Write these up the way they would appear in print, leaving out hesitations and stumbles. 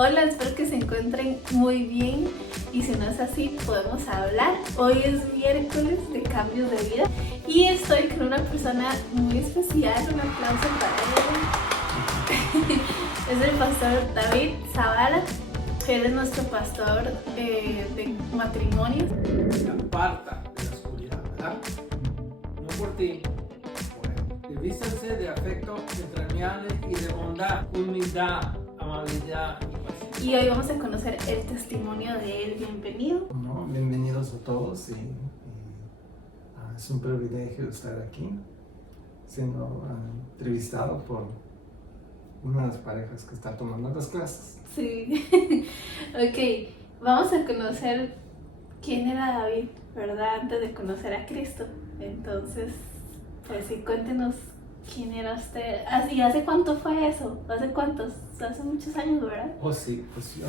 Hola, espero que se encuentren muy bien y si no es así podemos hablar. Hoy es miércoles de cambios de vida y estoy con una persona muy especial. Un aplauso para él. Es el pastor David Zavala. Él es nuestro pastor de matrimonios. Se aparta de la oscuridad, ¿verdad? No por ti, por él. Revístanse de afecto entrañable y de bondad, humildad, amabilidad y paciencia. Y hoy vamos a conocer el testimonio de él. Bienvenido. No, bienvenidos a todos es un privilegio estar aquí siendo entrevistado por una de las parejas que está tomando las clases. Sí. Ok, vamos a conocer quién era David, ¿verdad? Antes de conocer a Cristo. Entonces, pues sí, cuéntenos quién era usted. ¿Y hace cuánto fue eso? ¿Hace cuántos? Hace muchos años, ¿verdad? Oh, sí, pues yo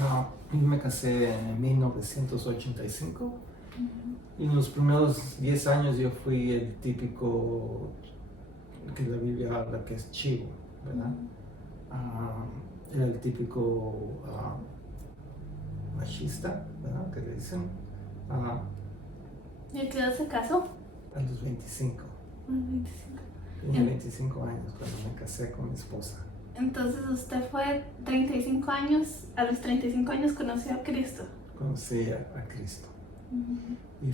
me casé en 1985 y en los primeros 10 años yo fui el típico que la Biblia habla que es chivo, ¿verdad? Era el típico machista, ¿verdad? Que le dicen. ¿Y a qué edad se casó? A los 25. A los 25. Tenía 25 años cuando me casé con mi esposa. Entonces usted fue 35 años, a los 35 años conoció a Cristo. Conocí a Cristo. Y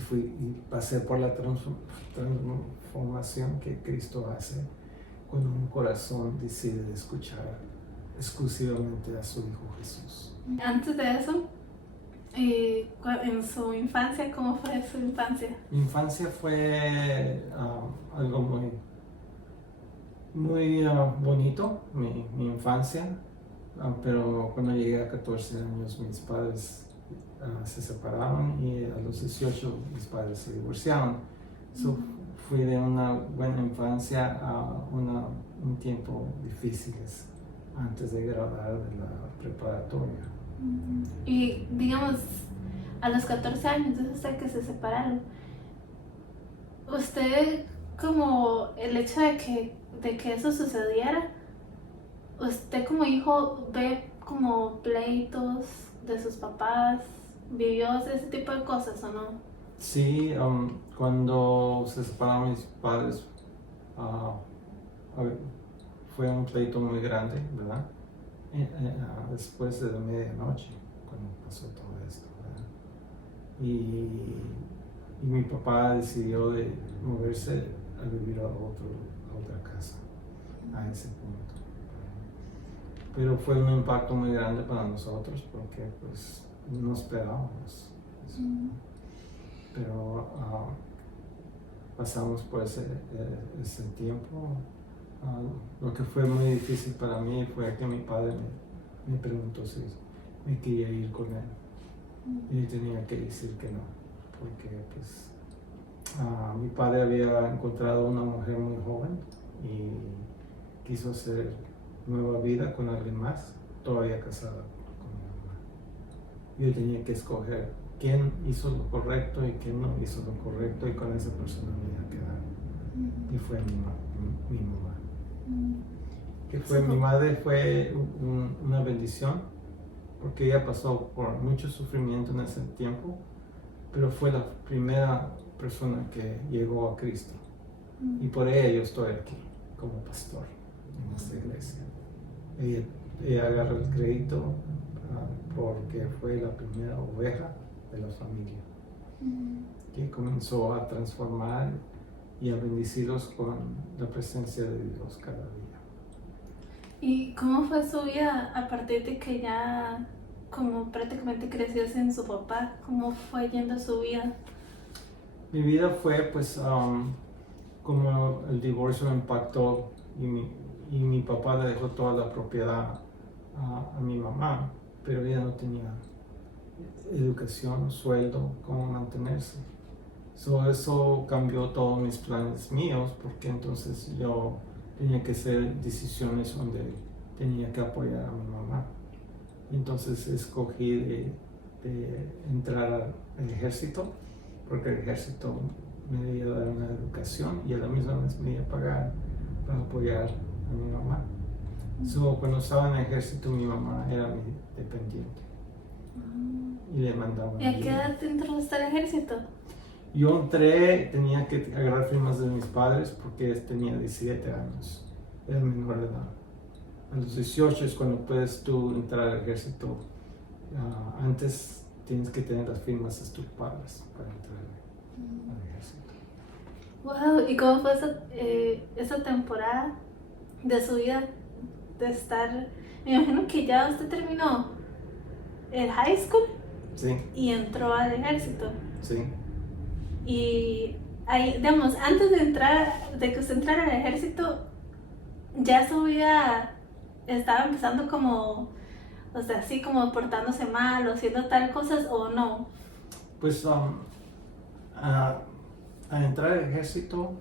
pasé por la transformación que Cristo hace cuando un corazón decide escuchar exclusivamente a su Hijo Jesús. Antes de eso, en su infancia, ¿cómo fue su infancia? Mi infancia fue algo muy bonito, mi infancia, pero cuando llegué a 14 años mis padres se separaron y a los 18 mis padres se divorciaron. Fui de una buena infancia a un tiempo difíciles antes de graduar de la preparatoria. Y digamos, a los 14 años, entonces usted que se separaron, usted como el hecho de que eso sucediera, usted como hijo ve como pleitos de sus papás, vivió ese tipo de cosas ¿o no? Sí, cuando se separaron mis padres fue un pleito muy grande, ¿verdad? Después de la medianoche, cuando pasó todo esto, ¿verdad? Y mi papá decidió de moverse a vivir a otra casa, a ese punto. Pero fue un impacto muy grande para nosotros porque pues no esperábamos eso. Pero pasamos por ese tiempo. Lo que fue muy difícil para mí fue que mi padre me preguntó si me quería ir con él y tenía que decir que no, porque pues mi padre había encontrado una mujer muy joven y quiso hacer nueva vida con alguien más, todavía casada con mi mamá. Yo tenía que escoger quién hizo lo correcto y quién no hizo lo correcto y con esa persona me iba a quedar. Y fue mi mamá. Mi madre fue una bendición porque ella pasó por mucho sufrimiento en ese tiempo, pero fue la primera persona que llegó a Cristo y por ella yo estoy aquí como pastor en esta iglesia. Ella agarra el crédito porque fue la primera oveja de la familia que comenzó a transformar y a bendecirlos con la presencia de Dios cada día. ¿Y cómo fue su vida a partir de que ya como prácticamente creció sin su papá? ¿Cómo fue yendo su vida? Mi vida fue pues como el divorcio impactó y mi papá le dejó toda la propiedad a mi mamá, pero ella no tenía educación, sueldo, cómo mantenerse. Eso cambió todos mis planes míos porque entonces yo tenía que hacer decisiones donde tenía que apoyar a mi mamá. Entonces escogí de entrar al ejército porque el ejército me iba a dar una educación y a la misma vez me iba a pagar para apoyar a mi mamá. Cuando estaba en el ejército, mi mamá era mi dependiente. Y le mandaba. ¿Y a qué edad te entraste al ejército? Yo entré, tenía que agarrar firmas de mis padres porque tenía 17 años, era menor de edad. A los 18 es cuando puedes tú entrar al ejército. Antes tienes que tener las firmas de tus padres para entrar al ejército. Wow, ¿y cómo fue esa temporada de su vida de estar? Me imagino que ya usted terminó el high school Sí, y entró al ejército. sí. Y ahí, digamos, antes de que usted entrara al ejército, ya su vida estaba empezando como, o sea, así como portándose mal o haciendo tal cosas o no. Pues al entrar al ejército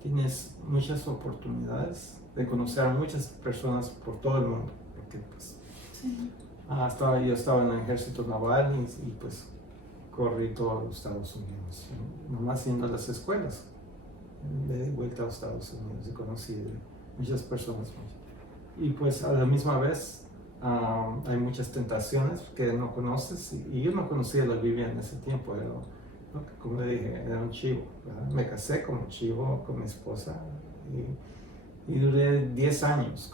tienes muchas oportunidades de conocer a muchas personas por todo el mundo. Porque pues, Sí. yo estaba en el ejército naval y pues corrí todos los Estados Unidos, nomás yendo a las escuelas. Le di vuelta a los Estados Unidos y conocí muchas personas. Y pues a la misma vez hay muchas tentaciones que no conoces y yo no conocía la Biblia en ese tiempo, como le dije, era un chivo, ¿verdad? Me casé como chivo con mi esposa y duré 10 años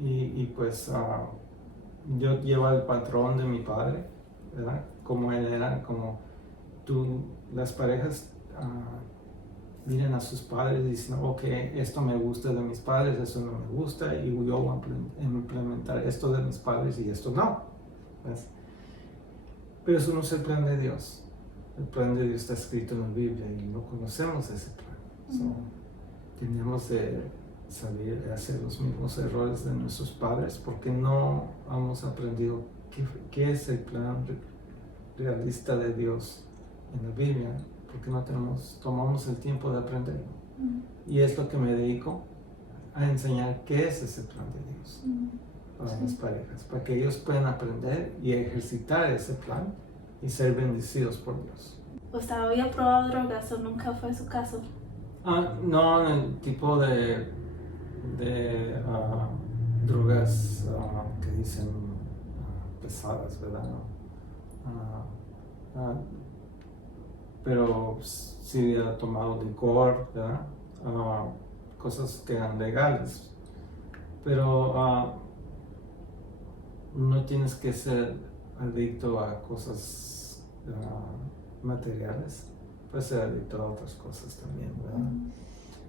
y pues yo llevo el patrón de mi padre, ¿verdad? Como él era, como las parejas miran a sus padres y dicen, ok, esto me gusta de mis padres, esto no me gusta, y yo voy a implementar esto de mis padres y esto no. ¿Ves? Pero eso no es el plan de Dios. El plan de Dios está escrito en la Biblia y no conocemos ese plan. Tenemos de saber hacer los mismos errores de nuestros padres porque no hemos aprendido qué es el plan realista de Dios en la Biblia, porque no tomamos el tiempo de aprenderlo. Y es lo que me dedico a enseñar qué es ese plan de Dios para las parejas, para que ellos puedan aprender y ejercitar ese plan y ser bendecidos por Dios. ¿Usted había probado drogas o nunca fue su caso? No, en el tipo de drogas que dicen pesadas, ¿verdad? Pero sí he tomado licor, ¿verdad? Cosas que eran legales. Pero no tienes que ser adicto a cosas materiales. Puedes ser adicto a otras cosas también, ¿verdad?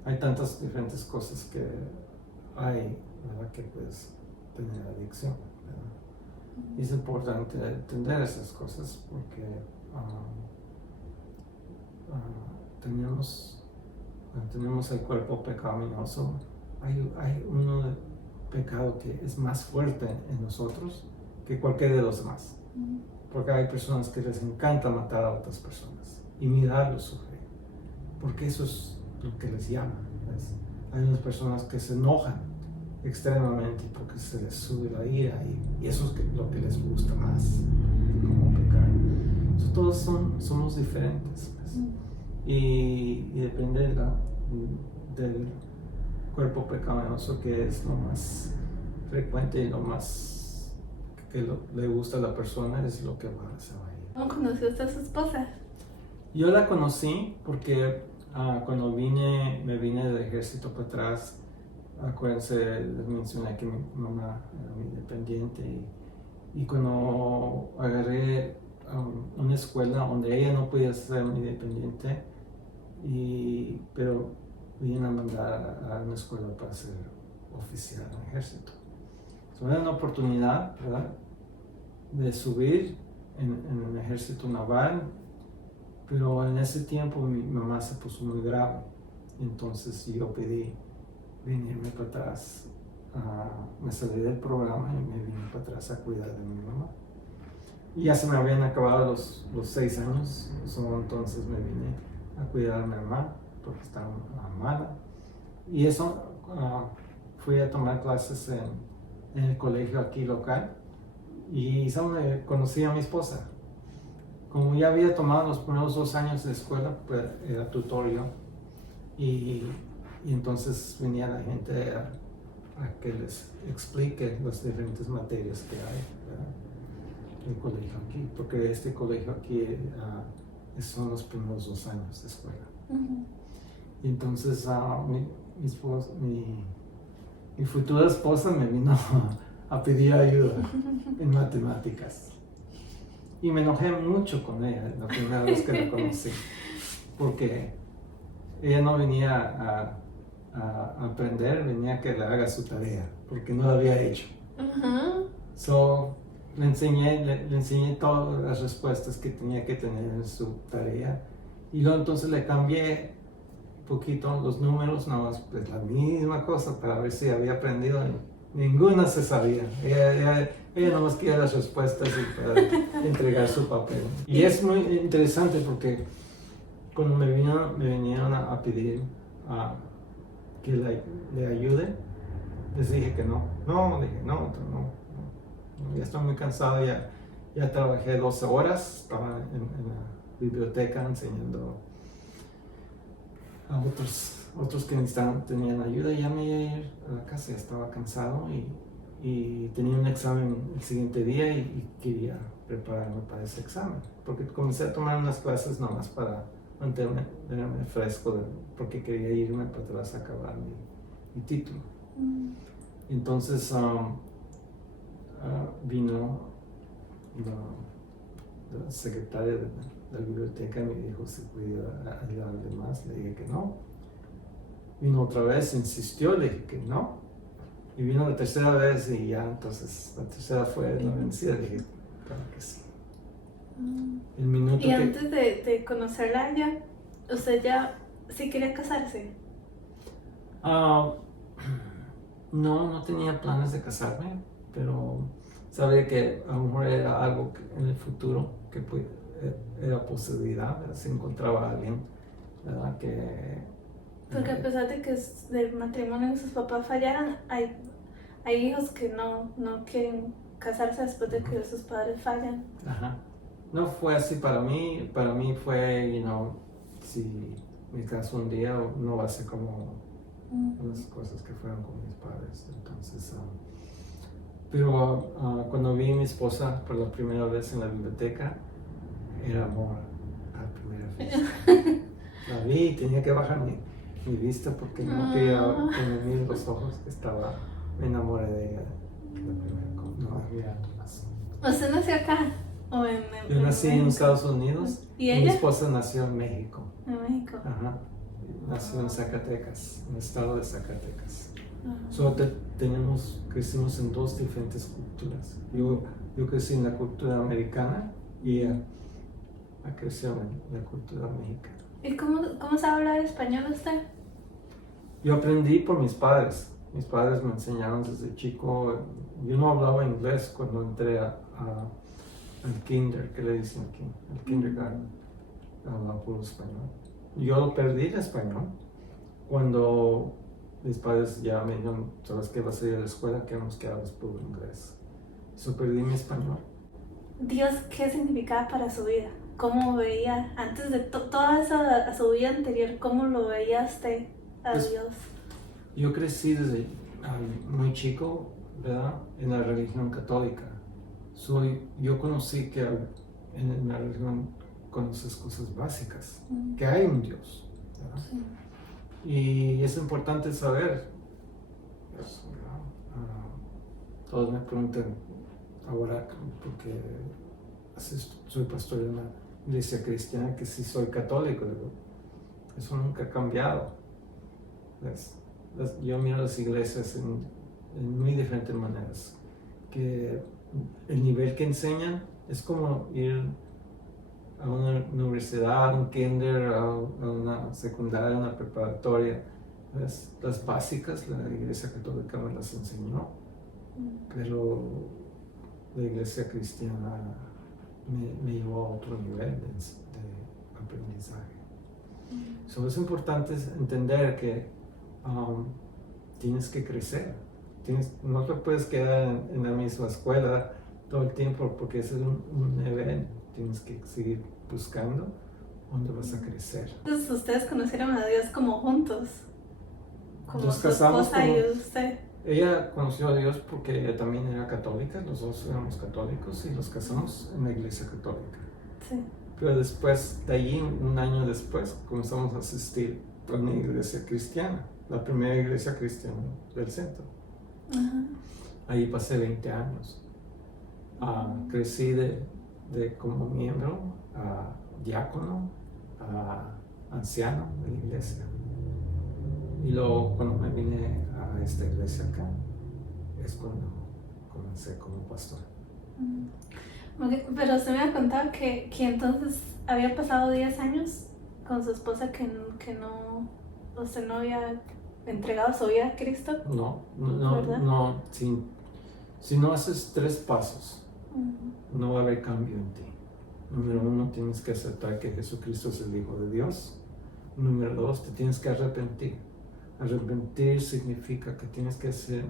Hay tantas diferentes cosas que hay, ¿verdad? Que puedes tener adicción, ¿verdad? Y es importante entender esas cosas porque tenemos el cuerpo pecaminoso. Hay un pecado que es más fuerte en nosotros que cualquier de los demás. Porque hay personas que les encanta matar a otras personas y mirarlos sufrir. Porque eso es lo que les llama. ¿Ves? Hay unas personas que se enojan extremadamente porque se les sube la ira y eso es lo que les gusta más, como pecar. Entonces, todos somos diferentes. ¿Ves? Y depende del cuerpo pecaminoso que es lo más frecuente y lo más que le gusta a la persona es lo que se va a ir. ¿Cómo conoció usted a su esposa? Yo la conocí porque cuando me vine del ejército para atrás, acuérdense, les mencioné que mi mamá era mi dependiente y cuando agarré una escuela donde ella no podía ser mi dependiente, pero vine a mandar a una escuela para ser oficial en el ejército. So, era una oportunidad, ¿verdad?, de subir en el ejército naval, pero en ese tiempo mi mamá se puso muy grave, entonces yo pedí venirme para atrás, me salí del programa y me vine para atrás a cuidar de mi mamá. Y ya se me habían acabado los 6 años, entonces me vine a cuidar a mi mamá porque estaba mala. Y eso fui a tomar clases en el colegio aquí local y conocí a mi esposa. Como ya había tomado los primeros 2 años de escuela, pues era tutor yo. y, y entonces venía la gente a que les explique las diferentes materias que hay, ¿verdad? El colegio aquí, porque este colegio aquí son los primeros 2 años de escuela. Y entonces mi futura esposa me vino a pedir ayuda en matemáticas. Y me enojé mucho con ella la primera vez que la conocí, porque ella no venía a aprender, venía a que le haga su tarea, porque no la había hecho. So, le enseñé todas las respuestas que tenía que tener en su tarea, y luego entonces le cambié un poquito los números, no, pues la misma cosa para ver si había aprendido. Ninguna se sabía. Ella nomás quería las respuestas y para entregar su papel. Y es muy interesante porque cuando me vinieron a pedir que le ayude, les dije que no. Ya estoy muy cansado, ya trabajé 12 horas, estaba en la biblioteca enseñando a otros que tenían ayuda, y ya me iba a ir a la casa, ya estaba cansado y tenía un examen el siguiente día y quería prepararme para ese examen, porque comencé a tomar unas clases nomás para mantenerme fresco, porque quería irme para atrás a acabar mi título. Entonces vino la secretaria de la biblioteca y me dijo si podía ayudarle más. Le dije que no. Vino otra vez, insistió, le dije que no. Y vino la tercera vez y ya, entonces la tercera fue la vencida. Le dije, claro que sí. El minuto y antes de conocerla a ella, ¿usted ya sí quería casarse? No tenía planes de casarme, pero sabía que a lo mejor era algo que en el futuro que era posibilidad, si encontraba a alguien, ¿verdad? Porque a pesar de que del matrimonio de sus papás fallaran, hay hijos que no quieren casarse después de que sus padres fallan. Ajá. No fue así para mí fue, si me caso un día no va a ser como las cosas que fueron con mis padres. Entonces, pero cuando vi a mi esposa por la primera vez en la biblioteca, era amor a primera vista. La vi y tenía que bajar mi vista porque no quería que me miren los ojos, me enamoré de ella. No había más. ¿Usted nació acá? Yo nací en Estados Unidos. ¿Y ella? Mi esposa nació en México. En México. Ajá. Nació en Zacatecas, en el estado de Zacatecas. Solo crecimos en 2 diferentes culturas. Yo crecí en la cultura americana y ella creció en la cultura mexicana. ¿Y cómo sabe hablar español usted? Yo aprendí por mis padres. Mis padres me enseñaron desde chico. Yo no hablaba inglés cuando entré al kinder, que le dicen aquí, al kindergarten. Hablaba puro español. Yo lo perdí el español cuando mis padres ya me dijeron, ¿sabes qué? Vas a ir a la escuela, queremos que hables puro inglés. Eso perdí mi español. Dios, ¿qué significaba para su vida? ¿Cómo veía, antes de toda esa su vida anterior, cómo lo veía usted a Dios? Yo crecí desde muy chico, ¿verdad? En la religión católica. Yo conocí que en la religión conoces cosas básicas, que hay un Dios, ¿verdad? Sí. Y es importante saber. Todos me preguntan ahora, porque soy pastor de una iglesia cristiana, que si soy católico. Digo, eso nunca ha cambiado. Yo miro las iglesias en muy diferentes maneras. Que el nivel que enseñan es como ir a una universidad, a un kinder, a una secundaria, a una preparatoria. Las básicas la iglesia católica me las enseñó, pero la iglesia cristiana me llevó a otro nivel de aprendizaje. Es importante entender que tienes que crecer. No te puedes quedar en la misma escuela todo el tiempo porque ese es un nivel. Tienes que seguir buscando ¿Dónde vas a crecer? Entonces ustedes conocieron a Dios como juntos, como Nos su casamos esposa como- y usted. Ella conoció a Dios porque ella también era católica, los dos éramos católicos y nos casamos en la iglesia católica. Sí. Pero después, de allí, un año después, comenzamos a asistir a una iglesia cristiana, la primera iglesia cristiana del centro. Ajá. Ahí pasé 20 años. Crecí de como miembro a diácono, a anciano de la iglesia. Y luego cuando me vine a esta iglesia acá, es cuando comencé como pastor. Ok, pero usted me ha contado que entonces había pasado 10 años con su esposa que no, usted no había entregado su vida a Cristo. ¿Verdad? No, si no haces 3 pasos, no va a haber cambio en ti. Número 1, tienes que aceptar que Jesucristo es el Hijo de Dios. Número 2, te tienes que arrepentir. Arrepentir significa que tienes que hacer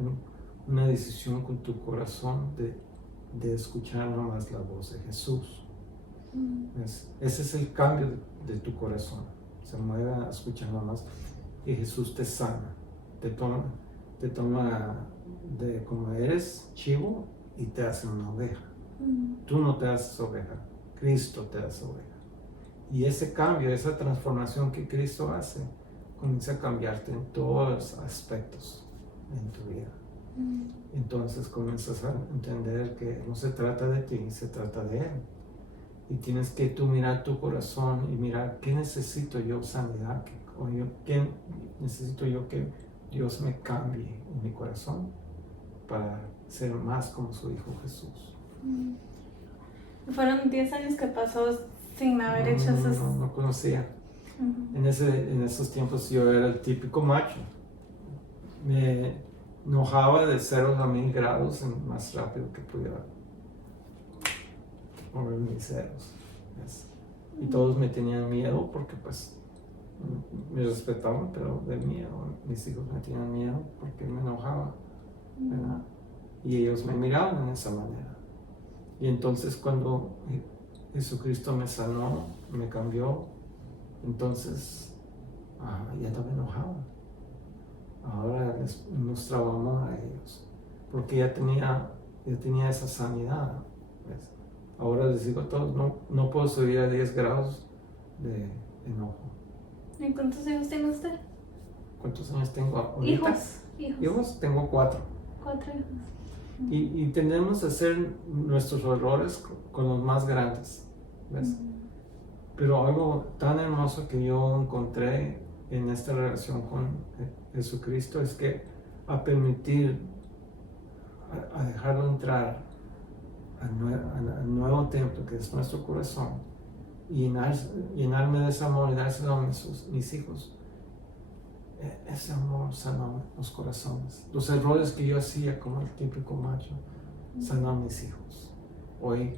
una decisión con tu corazón de escuchar nada más la voz de Jesús. Ese es el cambio de tu corazón. Se mueve a escuchar nada más y Jesús te sana, te toma de como eres chivo y te hace una oveja. Tú no te haces oveja, Cristo te hace oveja. Y ese cambio, esa transformación que Cristo hace, comienza a cambiarte en todos los aspectos en tu vida. Entonces comienzas a entender que no se trata de ti, se trata de Él. Y tienes que tú mirar tu corazón y mirar qué necesito yo, sanidad, qué necesito yo que Dios me cambie en mi corazón para ser más como su Hijo Jesús. Fueron 10 años que pasó sin haber hecho esos... No conocía. En esos tiempos yo era el típico macho. Me enojaba de 0 a 1000 grados más rápido que pudiera mover mis ceros. Y todos me tenían miedo porque pues me respetaban, pero de miedo. Mis hijos me tenían miedo porque me enojaba, ¿verdad? Y ellos me miraban en esa manera. Y entonces cuando Jesucristo me sanó, me cambió, entonces ya no me enojaba. Ahora les mostraba amor a ellos, porque ya tenía esa sanidad. ¿Ves? Ahora les digo a todos, no puedo subir a 10 grados de enojo. ¿Y cuántos hijos tiene usted? ¿Cuántos años tengo ahorita? Hijos. Tengo 4. 4 hijos. Y tendemos a hacer nuestros errores con los más grandes, ¿ves? Pero algo tan hermoso que yo encontré en esta relación con Jesucristo es que a permitir, a dejarlo entrar al nuevo templo que es nuestro corazón y llenarme de ese amor y dárselo a mis hijos, ese amor sanó los corazones. Los errores que yo hacía como el típico macho sanó a mis hijos. Hoy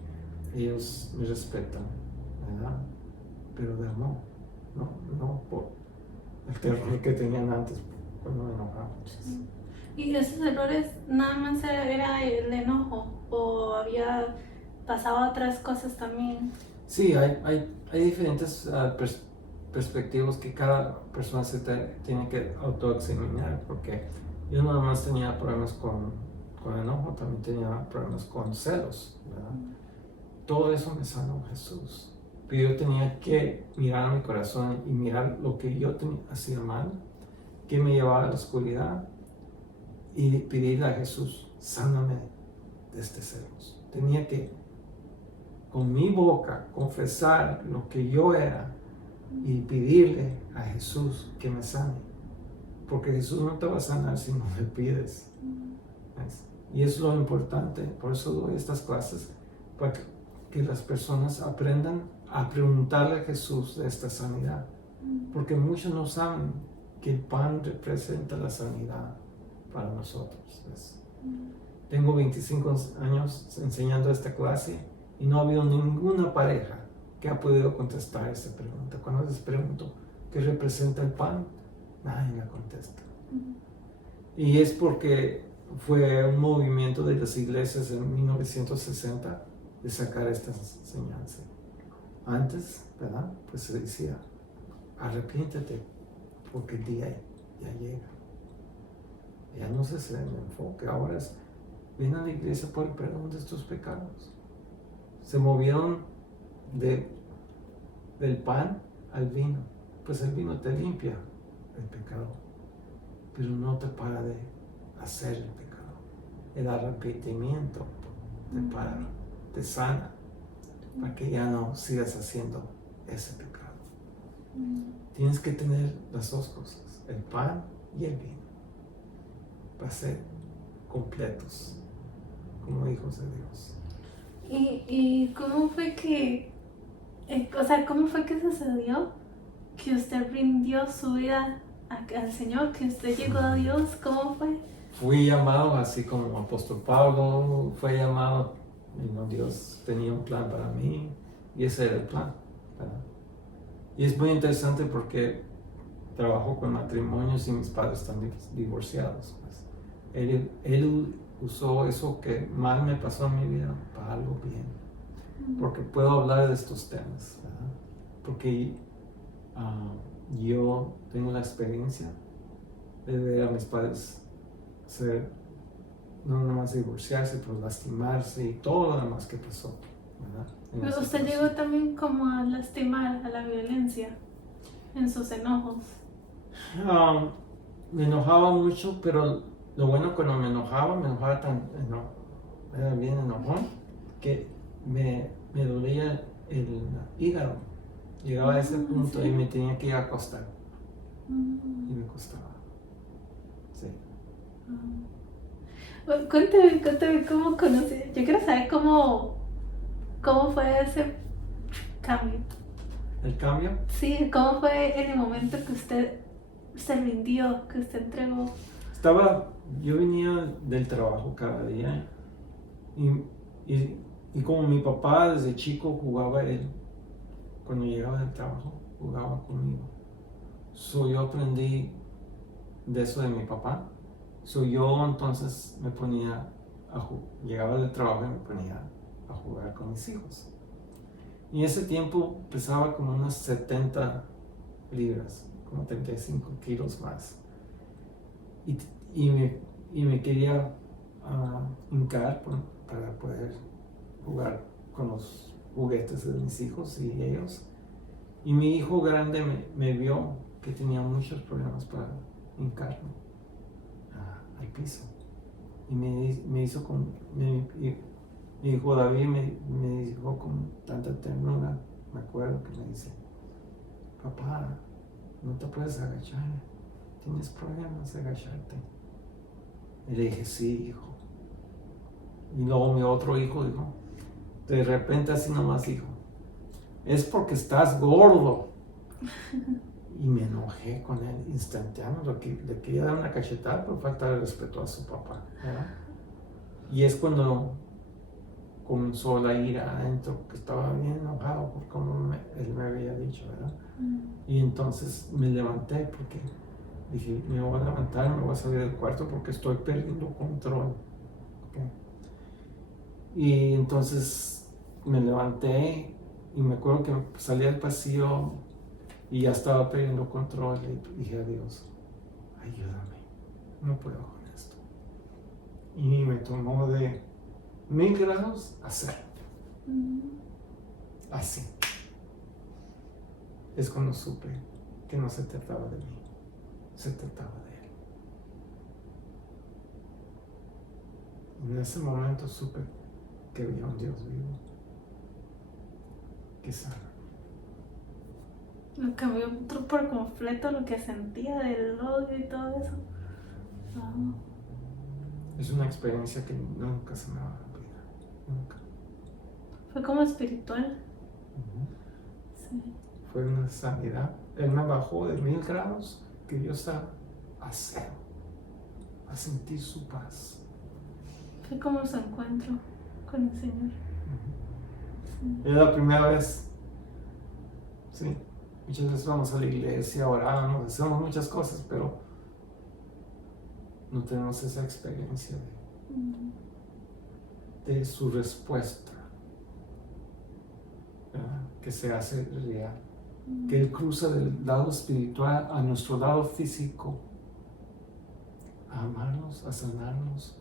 ellos me respetan, ¿verdad? Pero de amor, no por el terror que tenían antes cuando me enojaba. ¿Y esos errores nada más era el enojo o había pasado otras cosas también? Sí, hay diferentes perspectivas que cada persona se tiene que autoexaminar, porque yo no nada más tenía problemas con enojo, también tenía problemas con celos, ¿verdad? Todo eso me sanó Jesús. Pero yo tenía que mirar a mi corazón y mirar lo que yo hacía mal, que me llevaba a la oscuridad, y pedirle a Jesús, sáname de este celos. Tenía que con mi boca confesar lo que yo era y pedirle a Jesús que me sane, porque Jesús no te va a sanar si no le pides. ¿Ves? Y es lo importante. Por eso doy estas clases, para que las personas aprendan a preguntarle a Jesús de esta sanidad, porque muchos no saben que el pan representa la sanidad para nosotros. ¿Ves? Tengo 25 años enseñando esta clase y no ha habido ninguna pareja que ha podido contestar esta pregunta. Cuando les pregunto qué representa el pan, nadie la contesta. Y es porque fue un movimiento de las iglesias en 1960 de sacar esta enseñanza. Antes, ¿verdad? Pues se decía, arrepiéntete porque el día ya llega. Ya no sé si el enfoque, ahora es, ven a la iglesia por el perdón de tus pecados. Se movieron del pan al vino. Pues el vino te limpia el pecado, pero no te para de hacer el pecado. El arrepentimiento te para, te sana, para que ya no sigas haciendo ese pecado. Tienes que tener las dos cosas, el pan y el vino, para ser completos como hijos de Dios. ¿Y cómo fue que, cómo fue que sucedió que usted rindió su vida al Señor, que usted llegó a Dios? ¿Cómo fue? Fui llamado así como apóstol Pablo fue llamado, Dios tenía un plan para mí y ese era el plan, ¿verdad? Y es muy interesante porque trabajo con matrimonios y mis padres están divorciados. Pues. Él usó eso que mal me pasó en mi vida para algo bien, porque puedo hablar de estos temas, ¿verdad? Porque yo tengo la experiencia de ver a mis padres no nomás divorciarse, pero lastimarse y todo lo demás que pasó, ¿verdad? Pero usted llegó también como a lastimar, a la violencia, en sus enojos. Me enojaba mucho, pero lo bueno cuando me enojaba era bien enojón, que me dolía el hígado. Llegaba a ese punto ¿sí? Y me tenía que ir a acostar. Y me costaba. Sí. Cuénteme cómo conocí. Yo quiero saber cómo fue ese cambio. ¿El cambio? Sí, cómo fue en el momento que usted se rindió, que usted entregó. Yo venía del trabajo cada día y como mi papá desde chico jugaba él, cuando llegaba del trabajo jugaba conmigo. Yo aprendí de eso de mi papá. Yo entonces me ponía llegaba del trabajo y me ponía a jugar con mis hijos. Y ese tiempo pesaba como unas 70 libras, como 35 kilos más. Y me quería hincar para poder jugar con los juguetes de mis hijos y ellos. Y mi hijo grande me vio que tenía muchos problemas para hincarme al piso. Y me hizo mi hijo David me dijo con tanta ternura, me acuerdo que me dice, papá, no te puedes agachar, tienes problemas de agacharte. Y le dije, sí, hijo. Y luego mi otro hijo dijo, de repente así nomás dijo, es porque estás gordo. Y me enojé con él instantáneamente, le quería dar una cachetada por falta de respeto a su papá, ¿verdad? Y es cuando comenzó la ira adentro, que estaba bien enojado por cómo él me había dicho, ¿verdad? Y entonces me levanté porque dije, me voy a levantar, me voy a salir del cuarto porque estoy perdiendo control. ¿Okay? Y entonces me levanté y me acuerdo que salí al pasillo y ya estaba perdiendo control y dije a Dios, ayúdame, no puedo con esto. Y me tomó de 1000 grados a 0. Así. Es cuando supe que no se trataba de mí, se trataba de Él. En ese momento supe que había un Dios vivo que sana. Lo cambió por completo lo que sentía del odio y todo eso. Es una experiencia que nunca se me va a olvidar. Nunca. Fue como espiritual. Sí. Fue una sanidad. Él me bajó de 1000 grados que yo estaba a 0, a sentir su paz. Fue como su encuentro con el Señor. Sí. Era la primera vez. Sí. Muchas veces vamos a la iglesia, oramos, hacemos muchas cosas, pero no tenemos esa experiencia de su respuesta. que se hace real, que Él cruza del lado espiritual a nuestro lado físico, a amarnos, a sanarnos.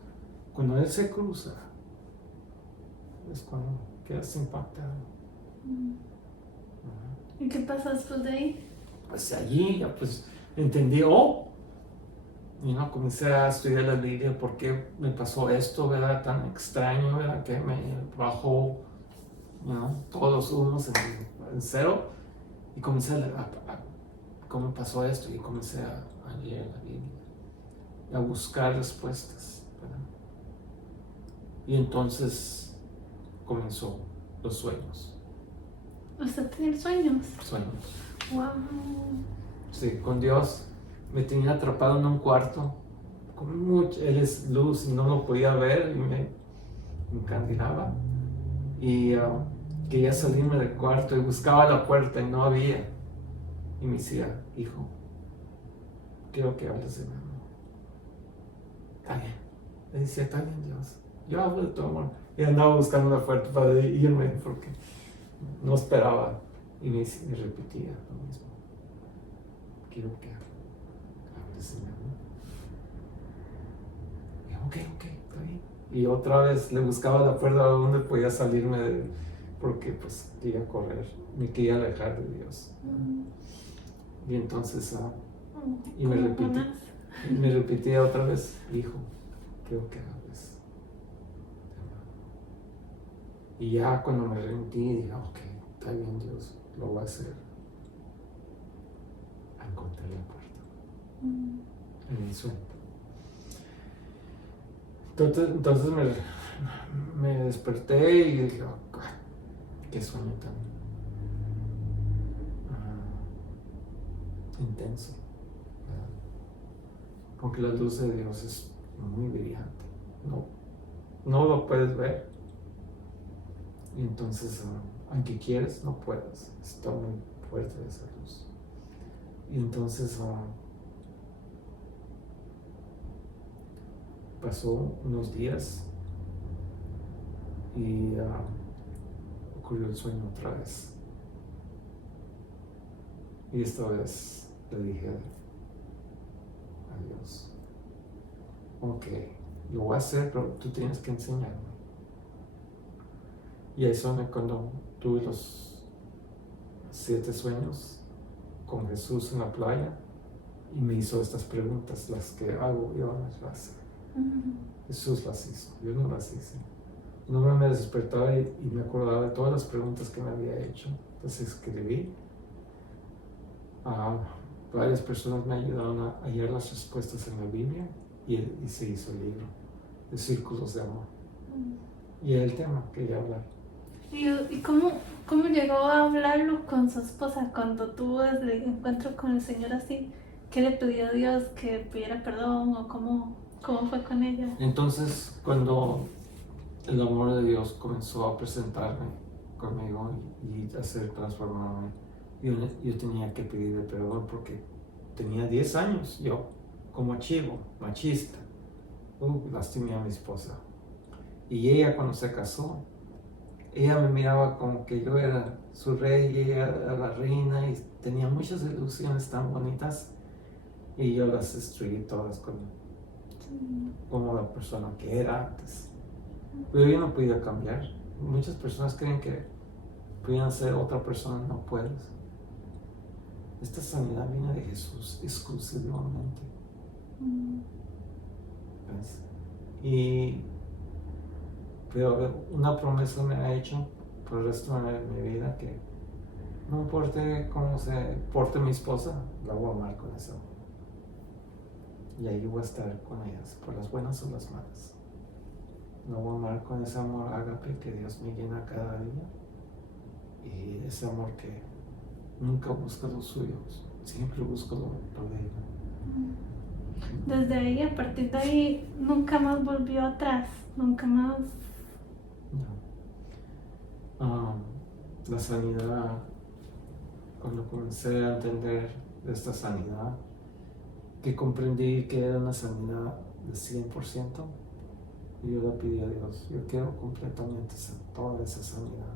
Cuando Él se cruza, es cuando quedas impactado. ¿Y qué pasó después de ahí? Pues allí ya pues entendí, comencé a estudiar la Biblia, por qué me pasó esto, ¿verdad? Tan extraño, ¿verdad? Que me bajó, todos los unos en cero, y comencé a cómo pasó esto, y comencé a leer la Biblia, a buscar respuestas, ¿verdad? Y entonces comenzó los sueños. ¿Usted tiene sueños? Sueños. Wow. Sí, con Dios me tenía atrapado en un cuarto, Él es luz y no lo podía ver y me encandilaba. Y quería salirme del cuarto y buscaba la puerta y no había. Y me decía, hijo, quiero que hables de mi amor. Está bien. Le decía, está bien, Dios. Yo hablo de tu amor. Y andaba buscando la puerta para irme porque no esperaba. Y me repetía lo mismo. Quiero que hables de mi amor. Y ok, está bien. Y otra vez le buscaba la puerta donde podía salirme porque pues quería correr, me quería alejar de Dios. Y entonces y me repetía otra vez, hijo, quiero que hables de amor. Y ya cuando me rendí dije, ok, está bien, Dios, lo voy a hacer. Encontré la puerta en mi sueño. Entonces me desperté y dije, qué sueño tan intenso, ¿verdad? Porque la luz de Dios es muy brillante, no lo puedes ver, y entonces aunque quieres no puedes, está muy fuerte esa luz. Y entonces pasó unos días y ocurrió el sueño otra vez. Y esta vez le dije a Dios, ok, lo voy a hacer, pero tú tienes que enseñarme. Y ahí fue cuando tuve los 7 sueños con Jesús en la playa y me hizo estas preguntas, las que hago yo las hace. Jesús las hizo, yo no las hice. No me despertaba y me acordaba de todas las preguntas que me había hecho. Entonces escribí. Varias personas me ayudaron a hallar las respuestas en la Biblia y se hizo el libro de Círculos de Amor. Y era el tema que quería hablar. ¿Y cómo llegó a hablarlo con su esposa cuando tuvo el encuentro con el Señor así? ¿Qué le pidió a Dios? ¿Que pidiera perdón? ¿O cómo fue con ella? Entonces, cuando el amor de Dios comenzó a presentarme conmigo y hacer transformarme, yo tenía que pedirle perdón porque tenía 10 años yo, como chivo, machista. Lastimé a mi esposa. Y ella cuando se casó, ella me miraba como que yo era su rey y ella era la reina y tenía muchas ilusiones tan bonitas y yo las destruí todas como la persona que era antes. Pero yo no podía cambiar. Muchas personas creen que podían ser otra persona, no puedes. Esta sanidad viene de Jesús exclusivamente. ¿Ves? Pero una promesa me ha hecho por el resto de mi vida que no importe cómo se porte mi esposa, la voy a amar con ese amor. Y ahí voy a estar con ellas, por las buenas o las malas. La voy a amar con ese amor ágape que Dios me llena cada día. Y ese amor que nunca busca los suyos, siempre busca lo de ella. Desde ahí, a partir de ahí, nunca más volvió atrás, nunca más. No. La sanidad, cuando comencé a entender de esta sanidad, que comprendí que era una sanidad de 100%, y yo le pedí a Dios, yo quiero completamente toda esa sanidad,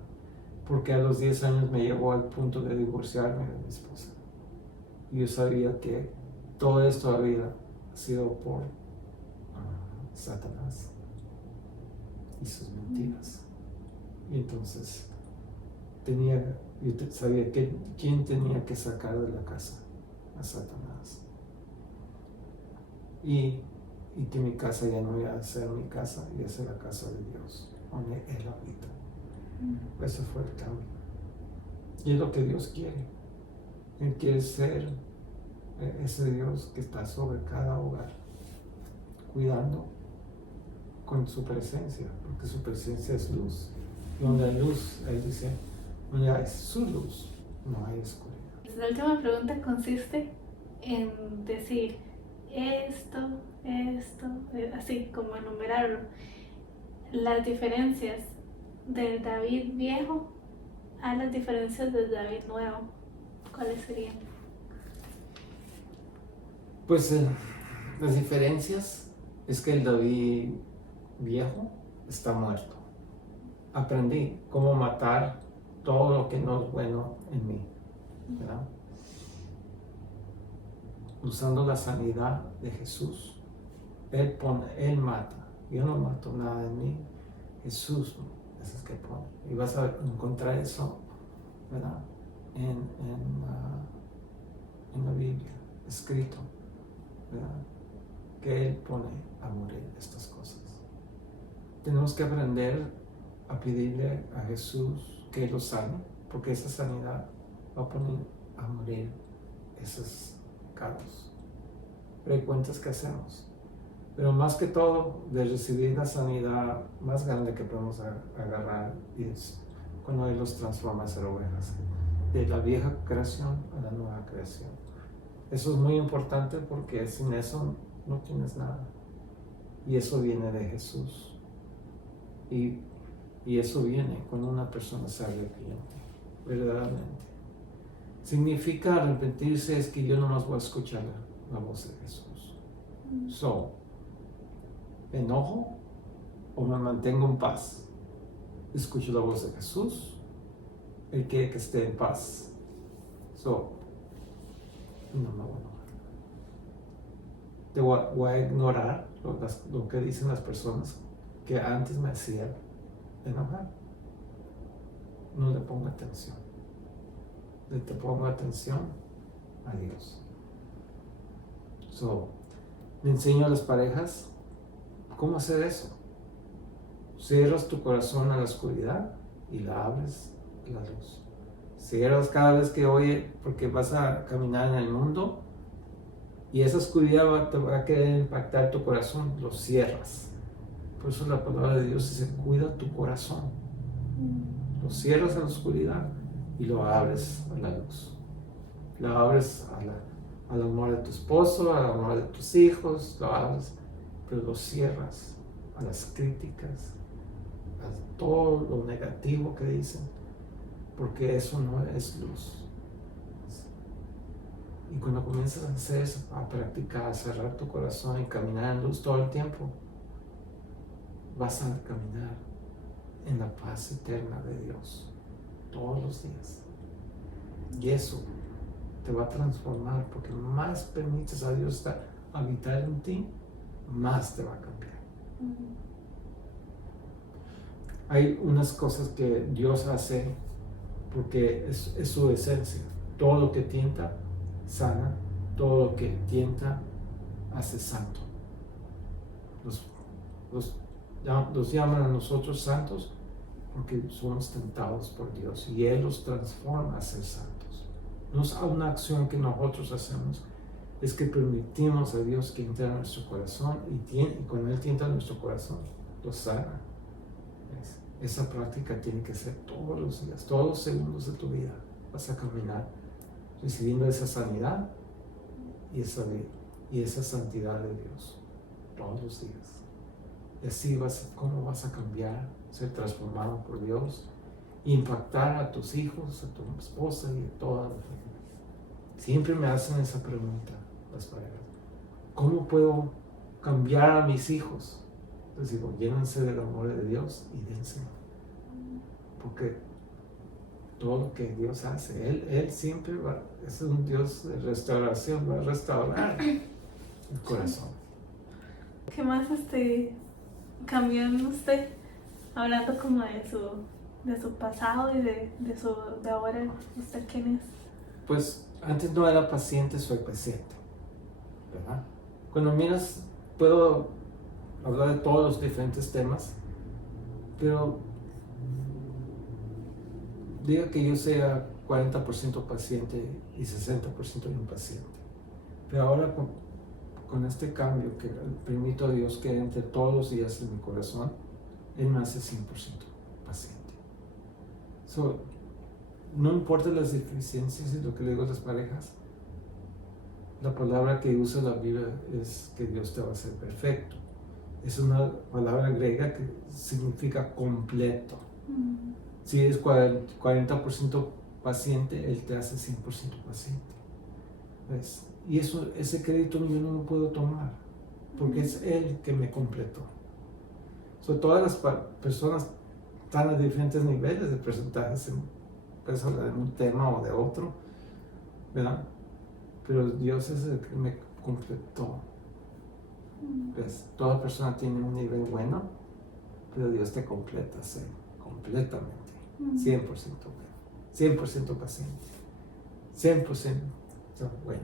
porque a los 10 años me llevó al punto de divorciarme de mi esposa. Y yo sabía que todo esto había sido por Satanás y sus mentiras. Y entonces sabía quién tenía que sacar de la casa a Satanás. Y que mi casa ya no iba a ser mi casa, iba a ser la casa de Dios, donde Él habita. Ese fue el cambio. Y es lo que Dios quiere. Él quiere ser ese Dios que está sobre cada hogar, cuidando con su presencia, porque su presencia es luz. Y donde hay luz, Él dice, donde hay su luz, no hay oscuridad. La última pregunta consiste en decir esto, así como enumerarlo. Las diferencias del David viejo a las diferencias del David nuevo, ¿cuáles serían? Pues las diferencias es que el David viejo está muerto. Aprendí cómo matar todo lo que no es bueno en mí, ¿verdad? Usando la sanidad de Jesús. Él mata. Yo no mato nada en mí. Jesús es el que pone. Y vas a encontrar eso, ¿verdad? En la Biblia, escrito, ¿verdad? Que Él pone a morir estas cosas. Tenemos que aprender a pedirle a Jesús que Él lo sane, porque esa sanidad va a poner a morir esos pecados. Pero hay cuentas que hacemos. Pero más que todo, de recibir la sanidad más grande que podemos agarrar es cuando Él los transforma a ser ovejas, de la vieja creación a la nueva creación. Eso es muy importante porque sin eso no tienes nada. Y eso viene de Jesús. Y eso viene cuando una persona se arrepiente, verdaderamente. Significa arrepentirse es que yo no más voy a escuchar la voz de Jesús. ¿Me enojo o me mantengo en paz? Escucho la voz de Jesús. Él quiere que esté en paz. No me voy a enojar. Voy a ignorar lo que dicen las personas que antes me hacían enojar. No le pongo atención. Le pongo atención a Dios. Le enseño a las parejas cómo hacer eso. Cierras tu corazón a la oscuridad y la abres a la luz. Cierras cada vez que oye, porque vas a caminar en el mundo y esa oscuridad te va a querer impactar tu corazón, lo cierras. Por eso la palabra de Dios dice, cuida tu corazón. Lo cierras a la oscuridad y lo abres a la luz. Lo abres al amor de tu esposo, al amor de tus hijos, lo abres, pero lo cierras a las críticas, a todo lo negativo que dicen, porque eso no es luz. Y cuando comienzas a hacer eso, a practicar, a cerrar tu corazón y caminar en luz todo el tiempo, vas a caminar en la paz eterna de Dios todos los días. Y eso te va a transformar, porque más permites a Dios habitar en ti, más te va a cambiar. Hay unas cosas que Dios hace porque es su esencia. Todo lo que tienta, sana. Todo lo que tienta, hace santo. Los llaman a nosotros santos porque somos tentados por Dios y Él los transforma a ser santos. No es una acción que nosotros hacemos, es que permitimos a Dios que entre en nuestro corazón y cuando Él tienta en nuestro corazón, lo sana. Esa práctica tiene que ser todos los días, todos los segundos de tu vida. Vas a caminar recibiendo esa sanidad y esa santidad de Dios todos los días. Y así cómo vas a cambiar, ser transformado por Dios, impactar a tus hijos, a tu esposa y a toda la familia. Siempre me hacen esa pregunta las parejas. ¿Cómo puedo cambiar a mis hijos? Les digo, llénense del amor de Dios y dense. Porque todo lo que Dios hace. Él siempre es un Dios de restauración, va a restaurar el corazón. ¿Qué más cambió en usted? Hablando como de su pasado y de ahora, ¿usted quién es? Pues antes no era paciente, soy paciente, ¿verdad? Cuando miras, puedo hablar de todos los diferentes temas, pero diga que yo sea 40% paciente y 60% impaciente. Pero ahora con este cambio que permito a Dios que entre todos los días en mi corazón, Él me hace 100% paciente. No importa las deficiencias y lo que le digo a las parejas, la palabra que usa la Biblia es que Dios te va a hacer perfecto. Es una palabra griega que significa completo. Si eres 40% paciente, Él te hace 100% paciente. ¿Ves? Y ese crédito yo no lo puedo tomar, porque es Él que me completó. Todas las personas están a diferentes niveles de porcentajes de un tema o de otro, ¿verdad? Pero Dios es el que me completó. ¿Ves? Toda persona tiene un nivel bueno, pero Dios te completa, sí, completamente, 100% bueno, 100% paciente, 100% bueno,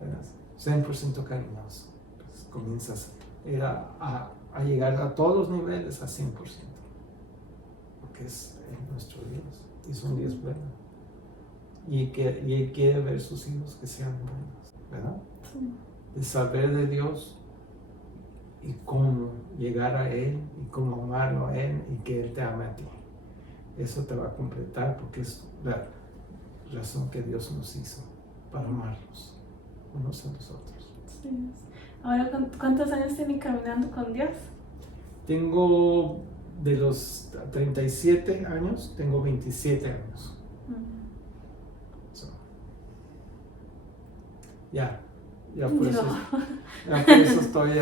¿verdad? 100% cariñoso. Pues comienzas a llegar a todos los niveles a 100%, porque es nuestro Dios, es un Dios bueno, y Él quiere ver sus hijos que sean buenos, ¿verdad? De saber de Dios y cómo llegar a Él y cómo amarlo a Él y que Él te ame a ti. Eso te va a completar, porque es la razón que Dios nos hizo, para amarnos unos a los otros. Sí. Ahora, ¿cuántos años tiene caminando con Dios? Tengo, de los 37 años, tengo 27 años. Ya por eso estoy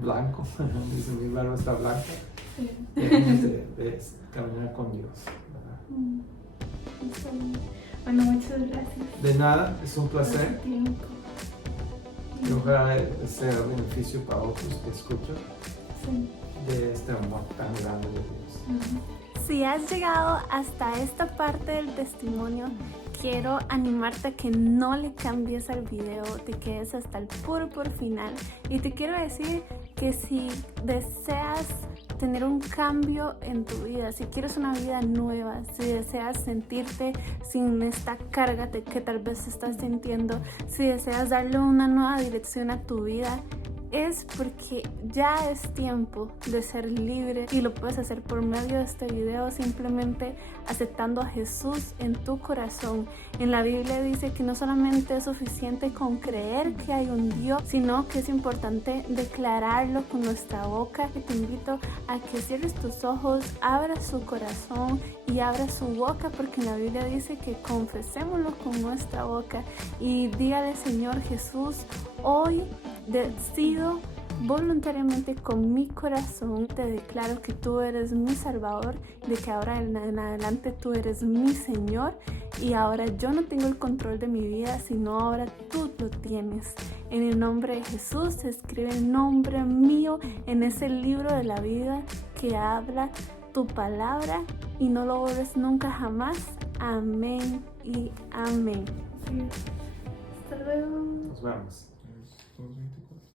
blanco. Dice, mi barba está blanca. Sí. De caminar con Dios, ¿verdad? Bueno, muchas gracias. De nada, es un placer. Y ojalá sea beneficio para otros que escuchan de este amor tan grande de Dios. Si has llegado hasta esta parte del testimonio, quiero animarte a que no le cambies al video, te quedes hasta el puro final. Y te quiero decir que si deseas tener un cambio en tu vida, si quieres una vida nueva, si deseas sentirte sin esta carga que tal vez estás sintiendo, si deseas darle una nueva dirección a tu vida, es porque ya es tiempo de ser libre, y lo puedes hacer por medio de este video, simplemente aceptando a Jesús en tu corazón. En la Biblia dice que no solamente es suficiente con creer que hay un Dios, sino que es importante declararlo con nuestra boca. Y te invito a que cierres tus ojos, abras su corazón y abras su boca, porque en la Biblia dice que confesémoslo con nuestra boca y dígale: Señor Jesús, hoy decido voluntariamente con mi corazón, te declaro que tú eres mi Salvador, de que ahora en adelante tú eres mi Señor, y ahora yo no tengo el control de mi vida, sino ahora tú lo tienes. En el nombre de Jesús se escribe el nombre mío en ese libro de la vida que habla tu palabra, y no lo borres nunca jamás. Amén y amén. Sí. Hasta luego. Nos vemos.